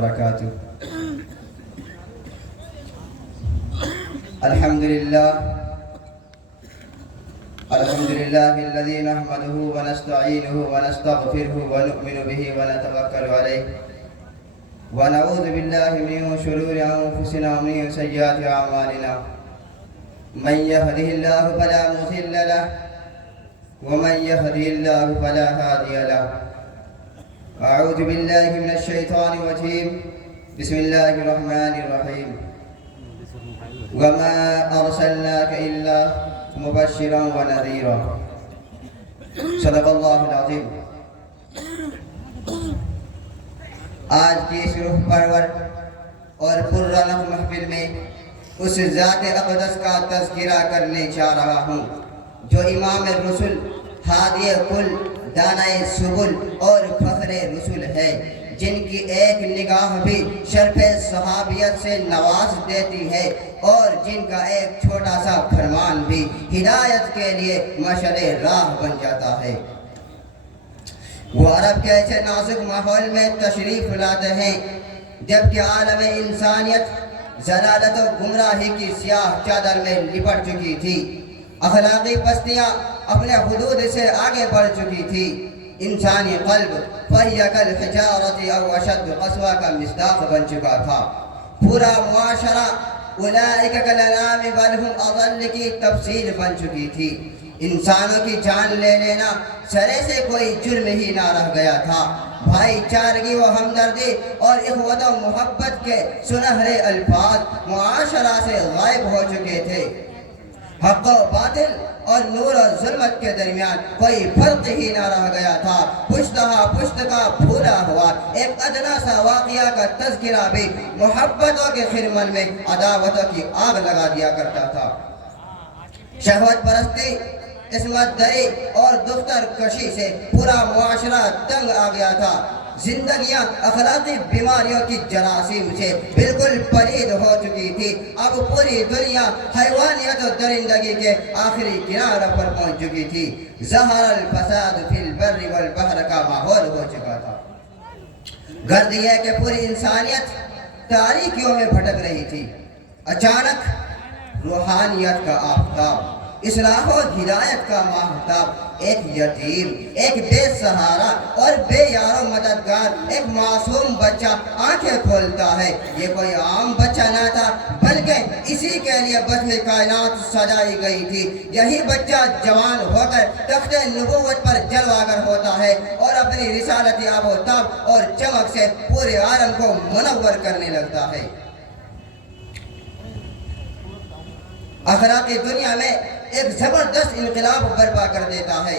وبركاته. الحمد لله الذي نحمده ونستعينه ونستغفره ونؤمن به ونتوكل عليه ونعوذ بالله من شرور أنفسنا ومن سيئات أعمالنا. من يهده الله فلا مضل له ومن يهده الله فلا هادي له. أعوذ بالله من الشيطان الرجيم. بسم الله الرحمن الرحيم. وما أرسلناك إلا مبشرا ونذيرا. صدق الله العظيم. آج کی اس روح پرور اور پررونق محفل میں اس ذات اقدس کا تذکرہ کرنے جا رہا ہوں جو امام الرسل، ہادی کل، دانائے سبل اور فخر رسول ہے، جن کی ایک نگاہ بھی شرف صحابیت سے نواز دیتی ہے اور جن کا ایک چھوٹا سا فرمان بھی ہدایت کے لیے مشعل راہ بن جاتا ہے. وہ عرب کے ایسے نازک ماحول میں تشریف لاتے ہیں جبکہ عالم انسانیت ضلالت و گمراہی کی سیاہ چادر میں لپٹ چکی تھی. اخلاقی پستیاں اپنے حدود سے آگے بڑھ چکی تھی. انسانی قلب فَهِيَ كَالْحِجَارَةِ أَوْ أَشَدُّ قَسْوَةً کا مصداق بن چکا تھا. پورا معاشرہ اولئک کالانعام بل هم اضل کی تفصیل بن چکی تھی. انسانوں کی جان لے لینا سرے سے کوئی جرم ہی نہ رہ گیا تھا. بھائی چارگی و ہمدردی اور اخوت و محبت کے سنہرے الفاظ معاشرہ سے غائب ہو چکے تھے. حق و باطل اور نور و ظلمت کے درمیان کوئی فرق ہی نہ رہ گیا تھا. پشت کا بھولا ہوا ایک ادنا سا واقعہ کا تذکرہ بھی محبتوں کے خرمن میں عداوتوں کی آگ لگا دیا کرتا تھا. شہوت پرستی، عصمت دری اور دختر کشی سے پورا معاشرہ تنگ آ گیا تھا. زندگیاں اخلاقی بیماریوں کی جراثیم سے بالکل پلید ہو چکی تھی. اب پوری دنیا حیوانیت و درندگی کے آخری کنارے پر پہنچ چکی تھی. ظہر الفساد فی البر والبحر کا ماحول ہو چکا تھا. غرض یہ کہ پوری انسانیت تاریکیوں میں بھٹک رہی تھی. اچانک روحانیت کا آفتاب، اصلاح و ہدایت کا ماہتاب، ایک یتیم، ایک بے سہارا اور بے یار و مددگار، ایک معصوم بچہ آنکھیں کھولتا ہے. یہ کوئی عام بچہ نہ تھا بلکہ اسی کے لیے بطن کائنات سجائی گئی تھی. یہی بچہ جوان ہو کر تخت نبوت پر جلواگر ہوتا ہے اور اپنی رسالتی آب و تاب اور چمک سے پورے عالم کو منور کرنے لگتا ہے. اخلاقی دنیا میں ایک زبردست انقلاب برپا کر دیتا ہے.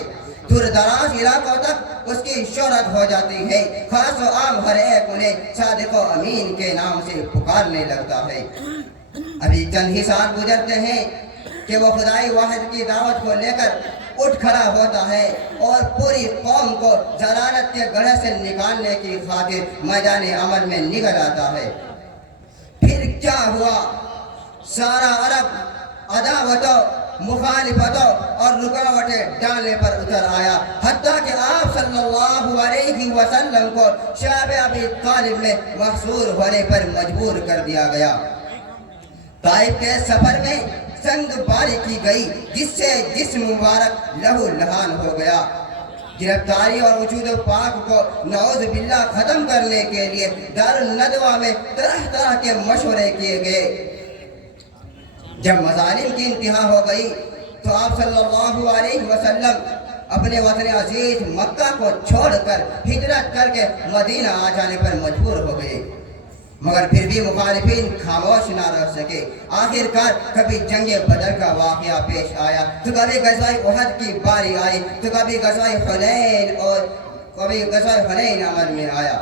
دور دراز علاقوں تک اس کی شہرت ہو جاتی ہے. خاص و عام ہر ایک انہیں صادق و امین کے نام سے پکارنے لگتا ہے. ابھی چند ہی سال گزرتے ہیں کہ وہ خدائی واحد کی دعوت کو لے کر اٹھ کھڑا ہوتا ہے اور پوری قوم کو ضلالت کے گڑھے سے نکالنے کی خاطر میدان عمل میں نکل آتا ہے. پھر کیا ہوا؟ سارا عرب عداوتوں، مخالفتوں اور رکاوٹیں ڈالنے پر اتر آیا، حتیٰ کہ آپ صلی اللہ علیہ وسلم کو شعب ابی طالب میں محصور ہونے پر مجبور کر دیا گیا. طائف کے سفر میں سنگ باری کی گئی جس سے جسم مبارک لہو لہان ہو گیا. گرفتاری اور وجود پاک کو نعوذ باللہ ختم کرنے کے لیے دارالندوہ میں طرح طرح کے مشورے کیے گئے. جب مظالم کی انتہا ہو گئی تو آپ صلی اللہ علیہ وسلم اپنے وطن عزیز مکہ کو چھوڑ کر ہجرت کر کے مدینہ آ جانے پر مجبور ہو گئے. مگر پھر بھی مخالفین خاموش نہ رہ سکے. آخرکار کبھی جنگ بدر کا واقعہ پیش آیا تو کبھی غزوہ احد کی باری آئی تو کبھی غزوہ حنین عمل میں آیا.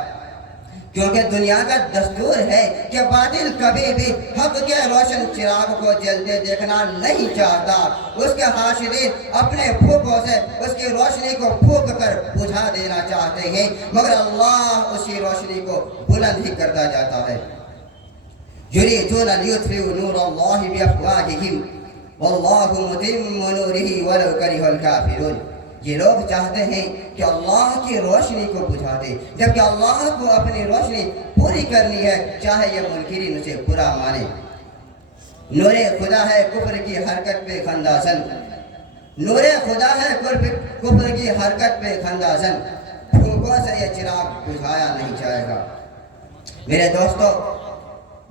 کیونکہ دنیا کا دستور ہے کہ باطل کبھی بھی حق کے روشن چراغ کو جلتے دیکھنا نہیں چاہتا. اس کے حاشرین اپنے پھوکوں سے اس کی روشنی کو پھونک کر بجھا دینا چاہتے ہیں، مگر اللہ اسی روشنی کو بلند ہی کرتا جاتا ہے. یریدون لیطفئوا نور اللہ بافواہہم واللہ متم نورہ ولو کرہ الکافرون. یہ لوگ چاہتے ہیں کہ اللہ کی روشنی کو بجھا دے، جبکہ اللہ کو اپنی روشنی پوری کرنی ہے، چاہے یہ منکرین اسے برا مانے۔ نور خدا ہے کفر کی حرکت پہ خندہ زن، نور خدا ہے کفر کی حرکت پہ خندہ زن، پھونکوں سے یہ چراغ بجھایا نہیں جائے گا۔ میرے دوستو،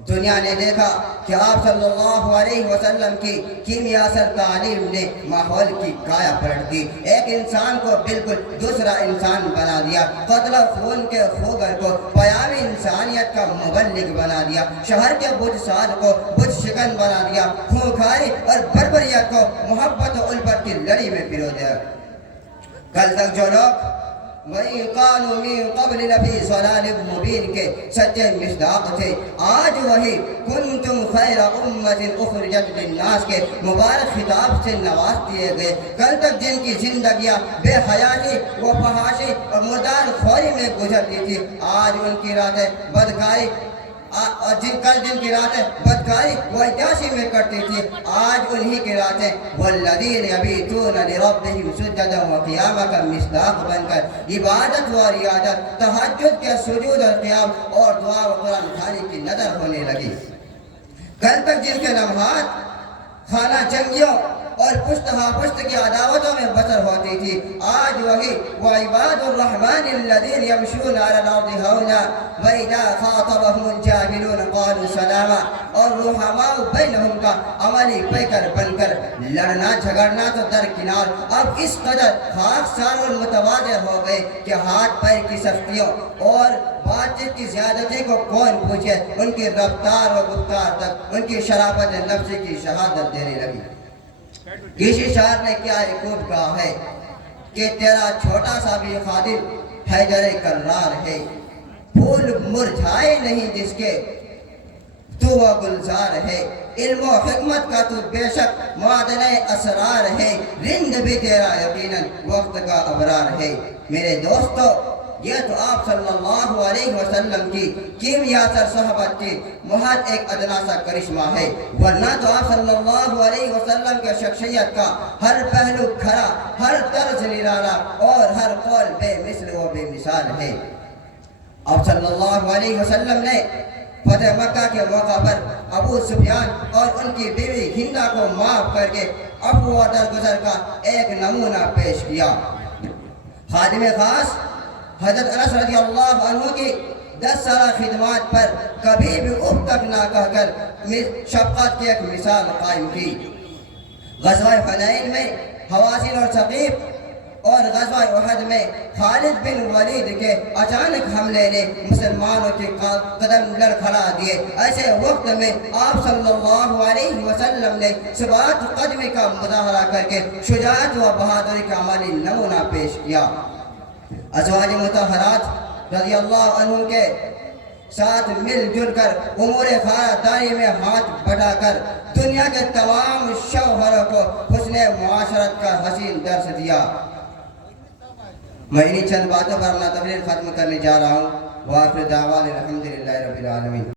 دنیا نے دیکھا کہ آپ صلی اللہ علیہ وسلم کی کیمیا سر تعلیم نے ماحول کی کایا پلٹ دی، ایک انسان کو بالکل دوسرا انسان بنا دیا، قتل و خون کے خوگر کو پیام انسانیت کا مبلغ بنا دیا، شہر کے بت ساز کو بت شکن بنا دیا، خونخواری اور بربریت کو محبت و الفت کی لڑی میں پرو دیا۔ کل تک جو لوگ وَإِن قَالُوا مِن قَبْلِ لَفِي ضَلَالٍ مُبِينٍ کے سچے مصداق تھے، آج وہی كُنتُمْ خَيْرَ أُمَّةٍ أُخْرِجَتْ لِلنَّاسِ کے مبارک خطاب سے نواز دیے گئے۔ کل تک جن کی زندگیاں بے حیاتی و فحاشی اور مردار خوری میں گزرتی تھی، آج ان کی راتیں بدکاری جن کی راتیں بدکاری و عیاشی میں کٹتی تھی، آج انہی کی راتیں والذین یبیتون لربہم سجدا و قیاما کا مصداق بن کر عبادت و ریاضت، تہجد کے سجود اور قیام اور دعا و قرآن خوانی کی نظر ہونے لگی۔ کل تک جن کے لمحات خانہ جنگیوں اور پشت ہاں پشت کی عداوتوں میں بسر ہوتی تھی، آج وہی وعباد الرحمن الذین یمشون علی الارض ہونا وَإِذَا خَاطَبَهُمُ الْجَاهِلُونَ قَالُوا سَلَامًا، اور رحماء بینہم کا عملی پیکر بن کر لڑنا جھگڑنا تو درکنار، اب اس قدر خاکسار اور متواضع ہو گئے کہ ہاتھ پیر کی سختیوں اور بات چیت کی زیادتی کو کون پوچھے، ان کی رفتار و گفتار تک ان کی شرافت نفس کی شہادت دینے لگی۔ کسی شاعر نے کیا ایک خوب کہا ہے کہ تیرا چھوٹا سا بھی خادم حیدر کرار ہے، پھول مرجھائے نہیں جس کے تو وہ گلزار ہے، علم و حکمت کا تو بے شک معدن اسرار ہے، رند بھی تیرا یقیناً وقت کا ابرار ہے۔ میرے دوستو، یہ تو آپ صلی اللہ علیہ وسلم کی کیمیا سر صحبت کی محض ایک ادنا سا کرشمہ ہے، ورنہ تو آپ صلی اللہ علیہ وسلم کے شخصیت کا ہر پہلو کھرا، ہر طرز نرالا اور ہر قول بے مثل و بے مثال ہے۔ آپ صلی اللہ علیہ وسلم نے فتح مکہ کے موقع پر ابو سفیان اور ان کی بیوی ہندہ کو معاف کر کے عفو و درگزر کا ایک نمونہ پیش کیا۔ خادم خاص حضرت انس رضی اللہ عنہ کی 10 سالہ خدمات پر کبھی بھی اف تک نہ کہہ کر شفقت کی ایک مثال قائم کی۔ غزوہ حنین میں حوازن اور ثقیف اور غزوہ احد میں خالد بن ولید کے اچانک حملے نے مسلمانوں کے قدم لڑکھڑا دیے۔ ایسے وقت میں آپ صلی اللہ علیہ وسلم نے ثبات قدمی کا مظاہرہ کر کے شجاعت و بہادری کا عملی نمونہ پیش کیا۔ ازواج مطہرات رضی اللہ عنہ کے ساتھ مل جل کر امور خاندانی میں ہاتھ بٹا کر دنیا کے تمام شوہروں کو حسن معاشرت کا حسین درس دیا۔ میں انہی چند باتوں پر اپنا تقریر ختم کرنے جا رہا ہوں۔ وآخر دعوانا الحمدللہ رب العالمین۔